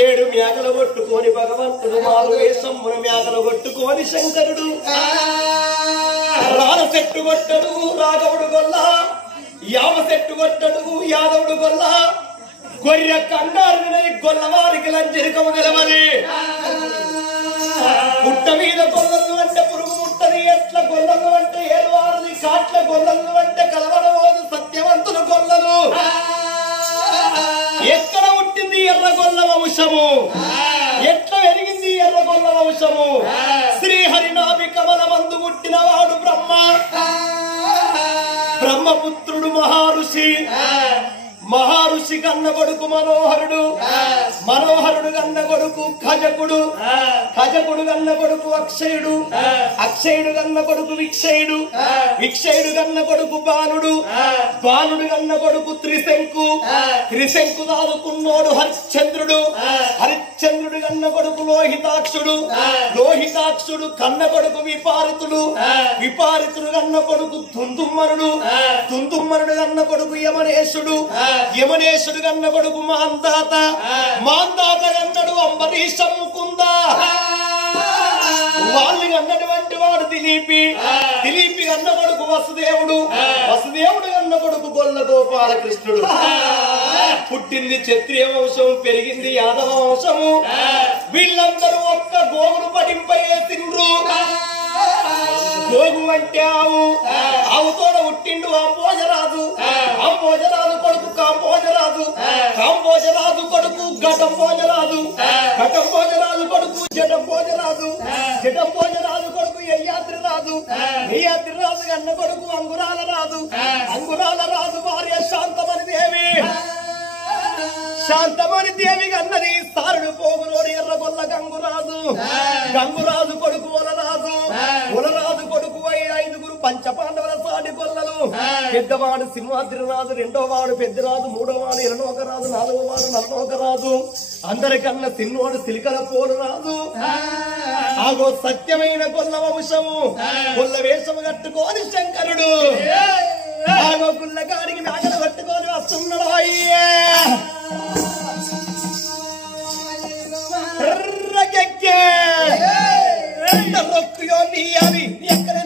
ఏడు మేకలు కొట్టుకొని భగవంతుడు మారు వేషమున మేకలు కొట్టుకొని శంకరుడు రాల చెట్టు కొట్టడు రాఘవుడు గొల్ల యావ చెట్టు కొట్టడు యాదవుడు గొల్ల గొర్రె కండారు గొల్లవారికి లంచరికము గెలవని పుట్ట మీద గొల్లలు అంటే పురుగు ముట్టది ఎట్ల గొల్లలు అంటే ఏడువారది కాట్ల గొల్లలు అంటే కలవడబోదు సత్యవంతులు గొల్లలు ఎక్కడ పుట్టింది ఎర్రగొల్ల వంశము ఎట్లా పెరిగింది ఎర్రగొల్ల వంశము శ్రీహరినాభి కమల మందు పుట్టిన వాడు బ్రహ్మపుత్రుడు మహారుషి కన్న కొడుకు మనోహరుడు కన్న కొడుకు కజకుడు కన్న కొడుకు అక్షయుడు కన్న కొడుకు విక్షయుడు కన్న కొడుకు బాలుడు కన్న కొడుకు త్రిశంకు దాదుకున్నోడు హరిశ్చంద్రుడు కన్న కొడుకు లోహితాక్షుడు కన్న కొడుకు విపారితుడు కన్న కొడుకు తుందుమ్మరుడు కన్న కొడుకు యమనేశుడు కన్న కొడుకు మాందాత కన్నడు అంబరీష ముకుంద వాళ్ళు కన్నటువంటి వాడు దిలీపి కన్న కొడుకు వసుదేవుడు కన్న కొడుకు గొల్ల గోపాలకృష్ణుడు పుట్టింది క్షత్రియ వంశం పెరిగింది యాదవ వంశము వీళ్ళందరూ ఒక్క గోగును పడింపయేసిండ్రు గోగు అంటే ఆవుతోడ పుట్టిండు అంబోజరాజు కొడుకు కాంబోజరాజు కొడుకు ఘటంబోజరాజు కొడుకు జటంబోజరాజు కొడుకు యయాద్రిరాజు కన్న కొడుకు అంగురాల రాజు భార్య శాంతమణి దేవి కన్నది సారుడు పోగులోని ఎర్రగొల్ల గంగురాజు కొడుకు ఉలరాజు కొడుకు ఐదుగురు పంచపాండవుల సాటి గొల్లలు పెద్దవాడు సింహాద్రిరాజు రెండోవాడు పెద్దరాజు మూడోవాడు ఎలనోకరాజు నాలుగోవాడు నల్లనోకరాజు అందరికన్నా తిన్నోడు సిలికల పోలు రాజు ఆగో సత్యమైన గొల్ల వంశము గొల్ల వేషము కట్టుకోని శంకరుడు ఆగో గుల్లగాడికి మేకలు కట్టుకొని వస్తున్నాడు రొక్కుయో నీ అవి ఎక్కడ